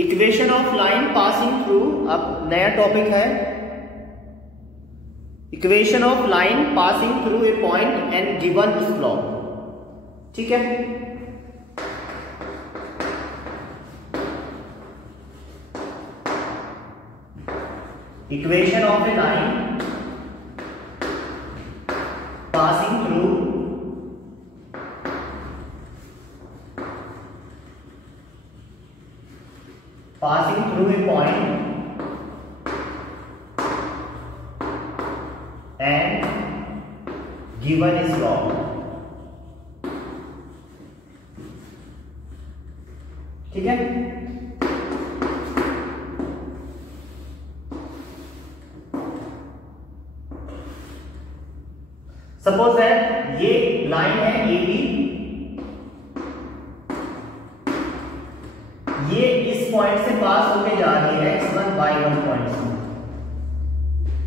Equation of line passing through, अब नया topic है, equation of line passing through a point and given slope. ठीक है, equation of A line passing through a point and given slope। ठीक है, suppose that ये line है A B, ये इस पॉइंट से पास होके जा रही है x1 y1 पॉइंट से।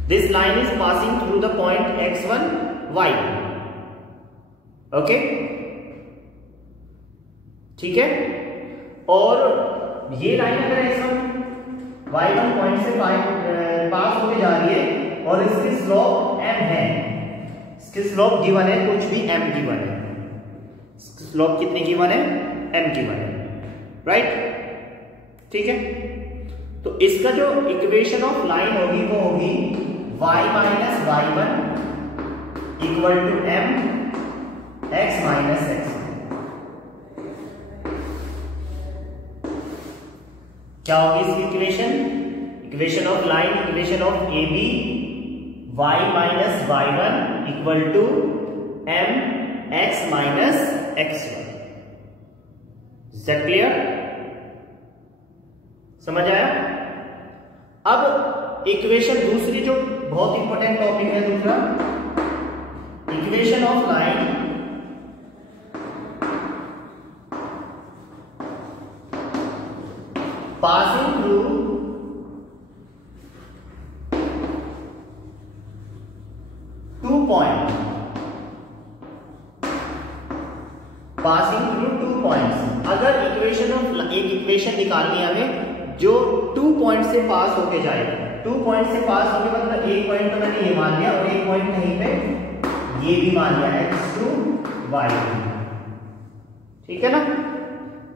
This line is passing through the point x1 y1। Okay, ठीक है, और ये लाइन अगर x1 y1 पॉइंट से पास होके जा रही है और इसकी स्लोप m है, इसकी स्लोप गिवन है, कुछ भी m गिवन है, स्लोप कितनी गिवन है, m गिवन है, राइट। ठीक है, तो इसका जो इक्वेशन ऑफ लाइन होगी वो होगी y minus y1 equal to m x minus x। क्या होगी इसकी equation? Equation of line, equation of A B y minus y1 equal to m x minus x1। Is that clear? समझ आया? अब equation दूसरी जो बहुत इंपॉर्टेंट टॉपिक है दूसरा, equation of line passing through two point, passing through two points. अगर equation of एक इक्वेशन निकालनी है हमें जो 2 पॉइंट से पास होके जाएगा, 2 पॉइंट से पास होके मतलब एक पॉइंट तो मैंने ये मान लिया और एक पॉइंट कहीं पे ये भी मान लिया x2 y2। ठीक है ना,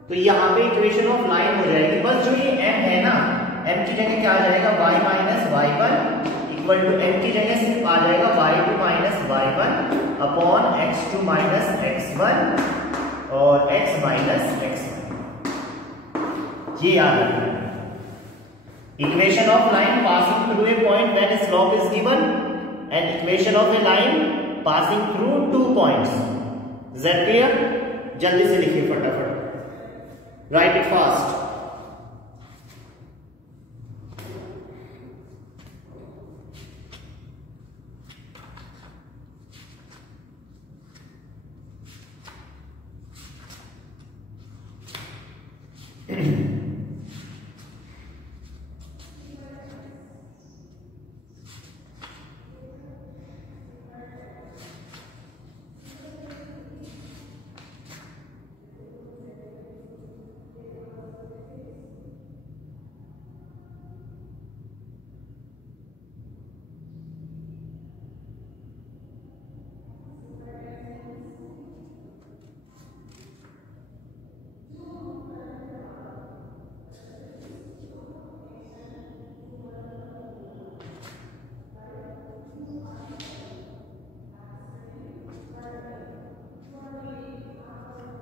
तो यहां पे इक्वेशन ऑफ लाइन हो जाएगी। बस जो ये m है ना, m की जगह क्या आ जाएगा, y minus y1 equal to m की जगह सिर्फ आ जाएगा y2 minus y1 upon x2 minus x1 और x माइनस x1। ये याद रखना। Equation of line passing through a point when slope is given and equation of a line passing through 2 points। Is that clear? जल्दी से लिखिए फटाफट, write it fast।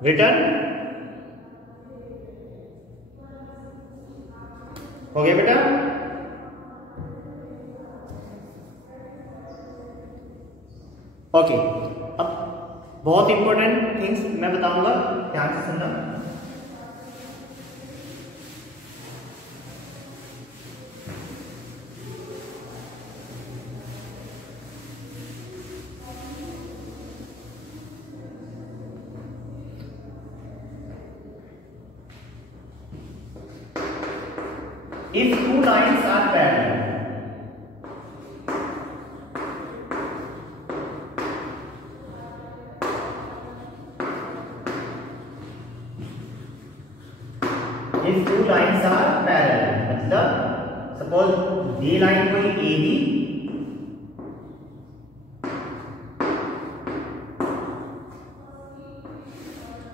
Return हो गया बेटा? ओके, अब बहुत इंपॉर्टेंट थिंग्स मैं बताऊंगा, ध्यान से सुनना। If two lines are parallel, if two lines are parallel, मतलब सपोज ये लाइन कोई A B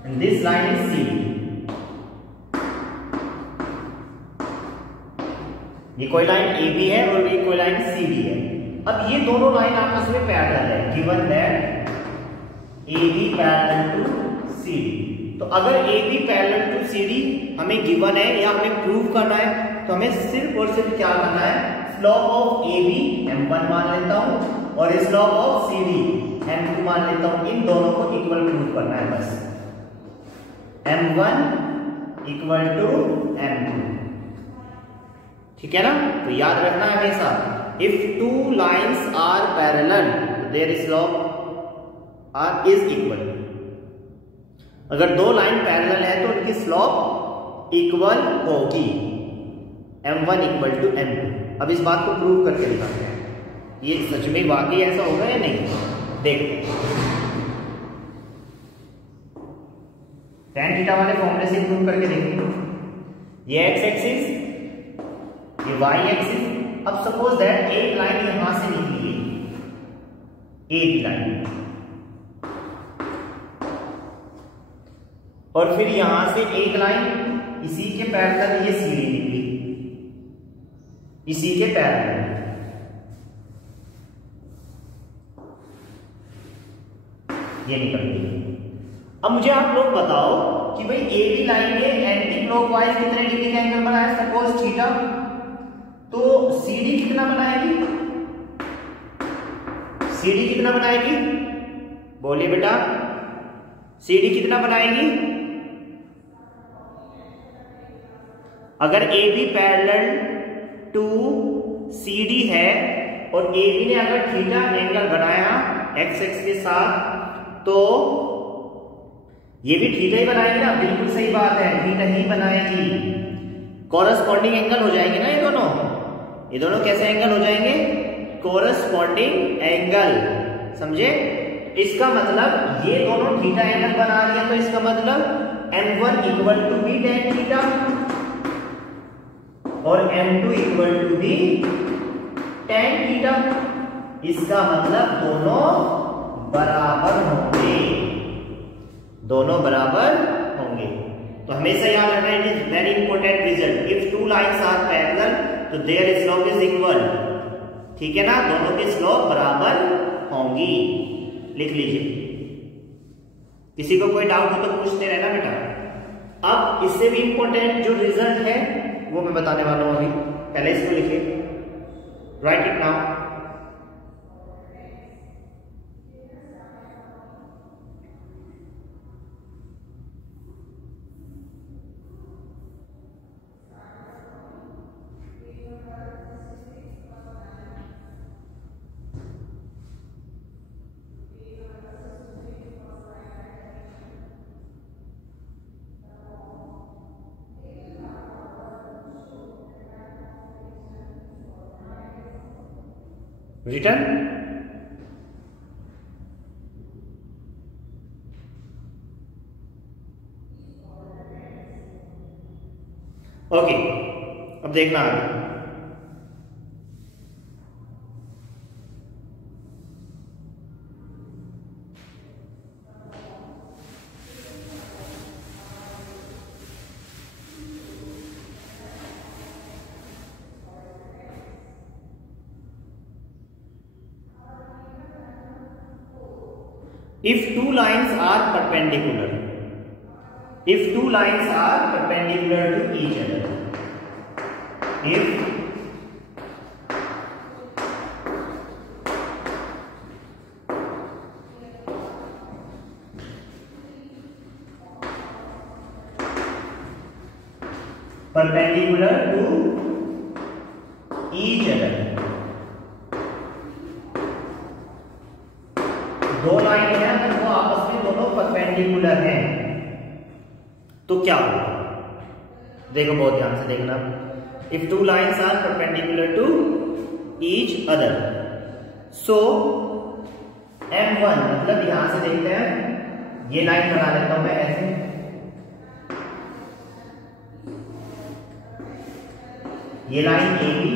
and this line is CD. ये कोई लाइन AB है और ये कोई लाइन CD है। अब ये दोनों लाइन आपस में पैरेलल है, given that AB parallel to CD। तो अगर AB पैरेलल टू CD हमें गिवन है या हमें प्रूव करना है, तो हमें सिर्फ और सिर्फ क्या करना है, स्लोप ऑफ AB M1 मान लेता हूं और स्लोप ऑफ CD M2 मान लेता हूं। इन दोनों को इक्वल प्रूव करना है बस। M1 इक्वल टू M2, ठीक है ना। तो याद रखना है हमेशा, if two lines are parallel their slope are is equal. अगर दो लाइन पैरेलल है तो उनकी स्लोप इक्वल होगी, M1 इक्वल टू M2। अब इस बात को प्रूव करके दिखाते हैं, ये सच में वाकई ऐसा होगा या नहीं, देखते हैं। tan थीटा वाले फॉर्मूले से प्रूव करके देखेंगे। ये x एक्सिस, ये y एक्सिस। अब सपोज दैट एक लाइन यहां से निकली है, एक लाइन, और फिर यहां से एक लाइन इसी के पैरेलल ये सीधी निकली, इसी के पैरेलल। ये निकल गई। अब मुझे आप लोग बताओ कि भाई ए बी लाइन ने एंटी क्लॉकवाइज कितने डिग्री का एंगल बनाया, सपोज थीटा, तो सीडी कितना बनाएगी, सीडी कितना बनाएगी, बोलिए बेटा, सीडी कितना बनाएगी। अगर A B parallel to CD है और ए बी ने अगर थीटा एंगल बनाया एक्स एक्स के साथ, तो ये भी थीटा ही बनाएगी ना, बिल्कुल सही बात है, थीटा ही बनाएगी। कॉरस्पॉन्डिंग एंगल हो जाएंगे ना ये दोनों कैसे एंगल हो जाएंगे, कॉरस्पॉन्डिंग एंगल, समझे। इसका मतलब ये दोनों थीटा एंगल बना रही है, तो इसका मतलब M1 equal to B tan theta और M2 equal to B tan theta. इसका मतलब दोनों बराबर होंगे, दोनों बराबर होंगे। तो हमेशा याद रखना, it is very important result, if two lines are parallel तो देयर स्लोप इज इक्वल, ठीक है ना, दोनों की स्लोप बराबर होंगी। लिख लीजिए, किसी को कोई डाउट हो तो पूछते रहना बेटा। अब इससे भी इंपॉर्टेंट जो रिजल्ट है वो मैं बताने वाला हूं अभी, पहले इसको लिखिए, right it now. Return, okay. अब देखना आगे, if two lines are perpendicular, if two lines are perpendicular to each other, if perpendicular to each other, दो लाइन है अगर वो आपस में दोनों परपेंडिकुलर हैं तो क्या होगा, देखो बहुत ध्यान से देखना। If two lines are perpendicular to each other, so M1 मतलब यहां से देखते हैं, ये लाइन बना लेता हूं मैं ऐसे, ये लाइन ए बी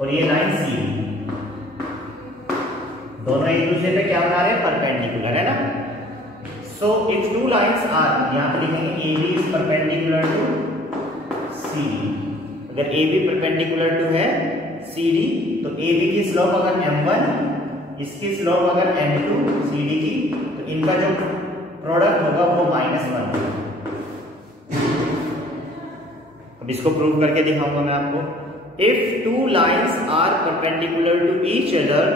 और ये लाइन सी बी, दोनों एक दूसरे पे क्या बना रहे हैं, परपेंडिकुलर, है ना। So if two lines are, यहां पे लिखेंगे A B is perpendicular to C D. अगर ए बी परपेंडिकुलर टू है सी डी, तो ए बी की स्लोप अगर m1, इसकी स्लोप अगर m2 सी डी की, तो इनका जो प्रोडक्ट होगा वो -1 होगा। अब इसको प्रूव करके दिखाऊंगा मैं आपको। If two lines are perpendicular to each other,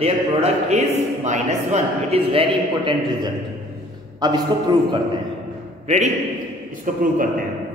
their product is -1। It is very important result. अब इसको प्रूव करते हैं। रेडी, इसको प्रूव करते हैं।